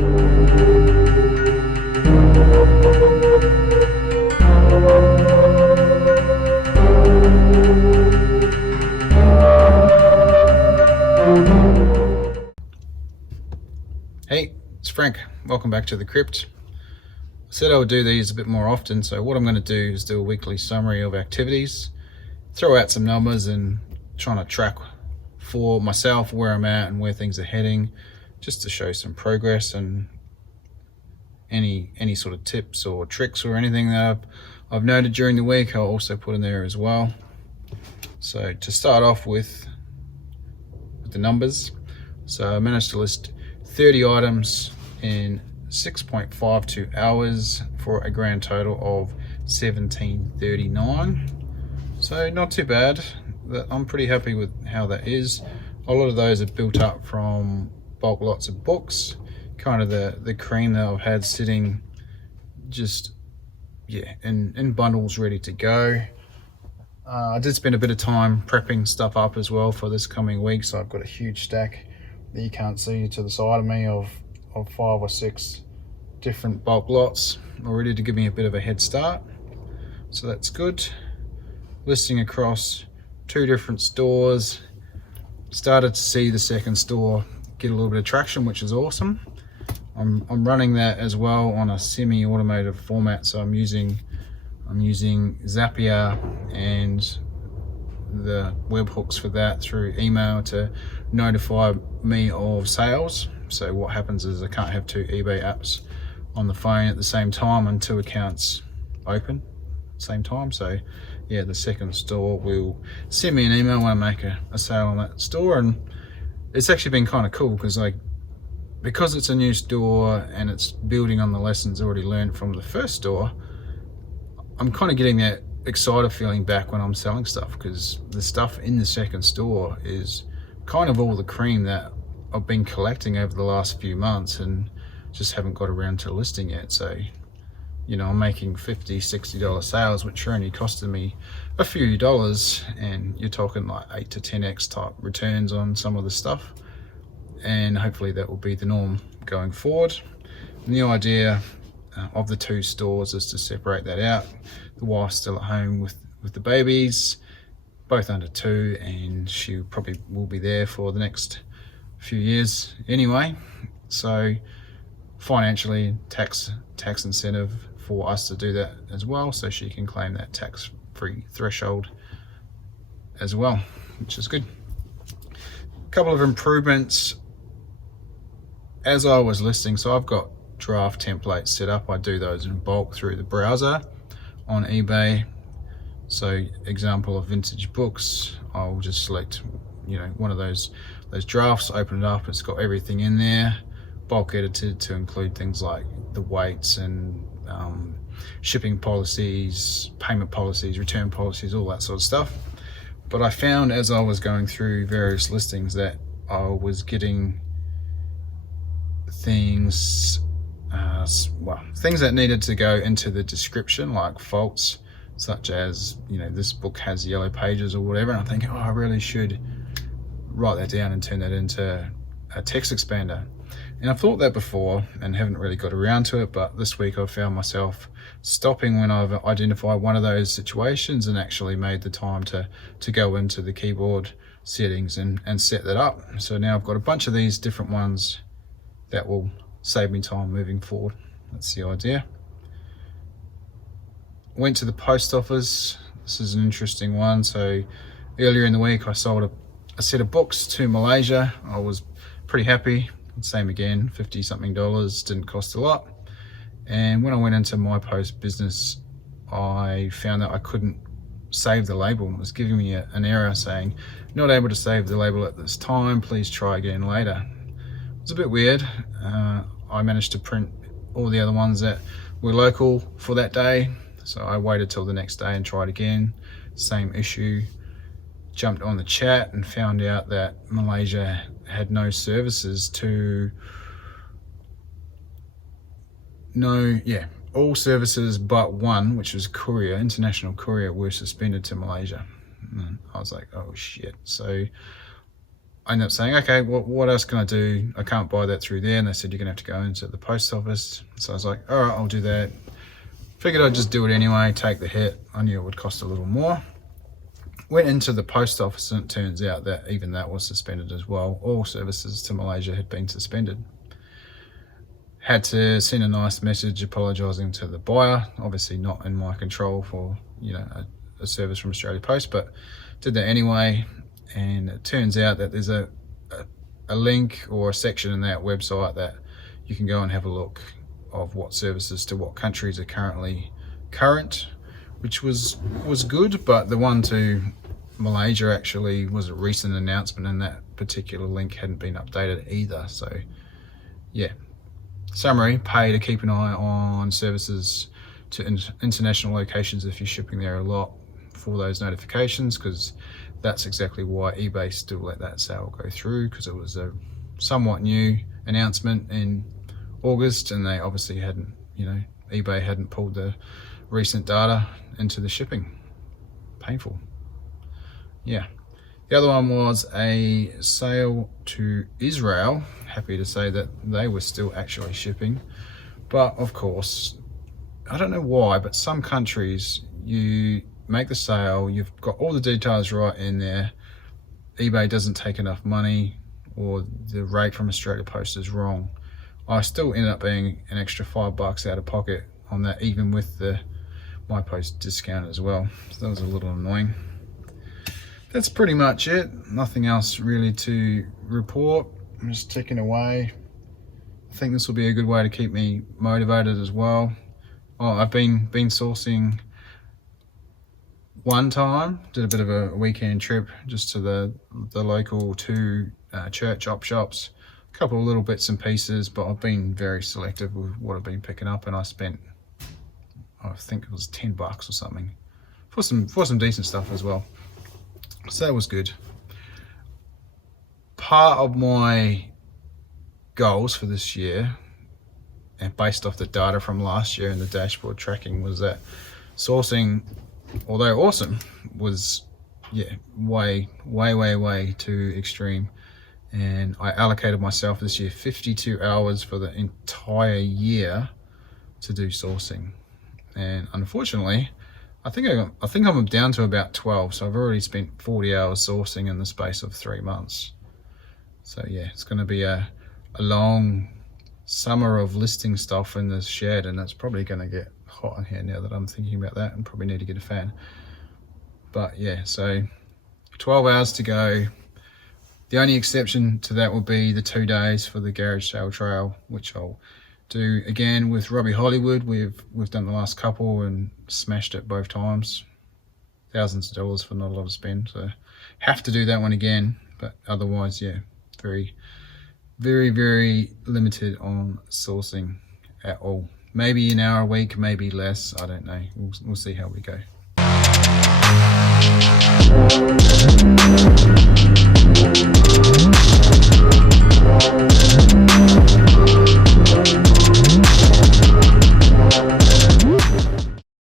Hey, it's Frank. Welcome back to the crypt. I said I would do these a bit more often, so what I'm going to do is do a weekly summary of activities, throw out some numbers and trying to track for myself where I'm at and where things are heading, just to show some progress and any sort of tips or tricks or anything that I've noted during the week, I'll also put in there as well. So to start off with the numbers, so I managed to list 30 items in 6.52 hours for a grand total of 1739. So not too bad. I'm pretty happy with how that is. A lot of those are built up from bulk lots of books, kind of the cream that I've had sitting just in bundles ready to go. I did spend a bit of time prepping stuff up as well for this coming week, so I've got a huge stack that you can't see to the side of me of 5 or 6 different bulk lots already to give me a bit of a head start, so that's good. Listing across 2 different stores, started to see the second store get a little bit of traction, which is awesome. I'm running that as well on a semi-automated format, so I'm using Zapier and the webhooks for that through email to notify me of sales. So what happens is I can't have 2 eBay apps on the phone at the same time and 2 accounts open at the same time. So yeah, the second store will send me an email when I make a sale on that store, and it's actually been kind of cool because it's a new store and it's building on the lessons already learned from the first store. I'm kind of getting that excited feeling back when I'm selling stuff, because the stuff in the second store is kind of all the cream that I've been collecting over the last few months and just haven't got around to listing yet. So, you know, I'm making $50, $60 sales, which are only costing me a few dollars, and you're talking like 8 to 10x type returns on some of the stuff, and hopefully that will be the norm going forward. And the idea of the 2 stores is to separate that out. The wife's still at home with the babies, both under 2, and she probably will be there for the next few years anyway. So financially, tax incentive for us to do that as well, so she can claim that tax-free threshold as well, which is good. A couple of improvements as I was listing. So I've got draft templates set up. I do those in bulk through the browser on eBay. So example of vintage books, I'll just select, you know, one of those drafts, open it up, it's got everything in there, bulk edited to include things like the weights and shipping policies, payment policies, return policies, all that sort of stuff. But I found as I was going through various listings that I was getting things that needed to go into the description, like faults such as, you know, this book has yellow pages or whatever, and I'm thinking, oh, I really should write that down and turn that into a text expander. And I've thought that before and haven't really got around to it, but this week I've found myself stopping when I've identified one of those situations and actually made the time to go into the keyboard settings and set that up. So now I've got a bunch of these different ones that will save me time moving forward. That's the idea. Went to the post office. This is an interesting one. So earlier in the week I sold a set of books to Malaysia. I was pretty happy. Same again, 50 something dollars, didn't cost a lot. And when I went into my post business, I found that I couldn't save the label. It was giving me an error saying, not able to save the label at this time, please try again later. It was a bit weird. I managed to print all the other ones that were local for that day. So I waited till the next day and tried again, same issue. Jumped on the chat and found out that Malaysia had no services all services but one, which was courier, international courier, were suspended to Malaysia. And I was like, oh shit. So I ended up saying, okay, what else can I do? I can't buy that through there. And they said, you're gonna have to go into the post office. So I was like, all right, I'll do that. Figured I'd just do it anyway, take the hit. I knew it would cost a little more. Went into the post office, and it turns out that even that was suspended as well. All services to Malaysia had been suspended. Had to send a nice message apologising to the buyer. Obviously not in my control for, you know, a service from Australia Post, but did that anyway. And it turns out that there's a link or a section in that website that you can go and have a look of what services to what countries are currently current, which was good. But the one to Malaysia actually was a recent announcement, and that particular link hadn't been updated either. So yeah, summary: pay to keep an eye on services to international locations if you're shipping there a lot for those notifications, because that's exactly why eBay still let that sale go through, because it was a somewhat new announcement in August, and they obviously hadn't, you know, eBay hadn't pulled the recent data into the shipping. Painful. Yeah. The other one was a sale to Israel. Happy to say that they were still actually shipping, but of course, I don't know why, but some countries, you make the sale, you've got all the details right in there, eBay doesn't take enough money, or the rate from Australia Post is wrong. I still ended up being an extra $5 out of pocket on that, even with the My Post discount as well. So that was a little annoying. That's pretty much it. Nothing else really to report. I'm just ticking away. I think this will be a good way to keep me motivated as well. Oh, I've been sourcing one time, did a bit of a weekend trip just to the local two church op shops, a couple of little bits and pieces, but I've been very selective with what I've been picking up, and I spent, I think it was $10 or something for some decent stuff as well. So that was good. Part of my goals for this year, and based off the data from last year and the dashboard tracking, was that sourcing, although awesome, was way too extreme. And I allocated myself this year 52 hours for the entire year to do sourcing, and unfortunately I think I'm down to about 12, so I've already spent 40 hours sourcing in the space of 3 months. So yeah, it's going to be a long summer of listing stuff in this shed, and it's probably going to get hot in here now that I'm thinking about that, and probably need to get a fan. But yeah, so 12 hours to go. The only exception to that will be the 2 days for the garage sale trail, which I'll do again with Robbie Hollywood. We've done the last couple and smashed it both times. Thousands of dollars for not a lot of spend, so have to do that one again. But otherwise, yeah, very limited on sourcing at all. Maybe an hour a week, maybe less, I don't know. We'll see how we go.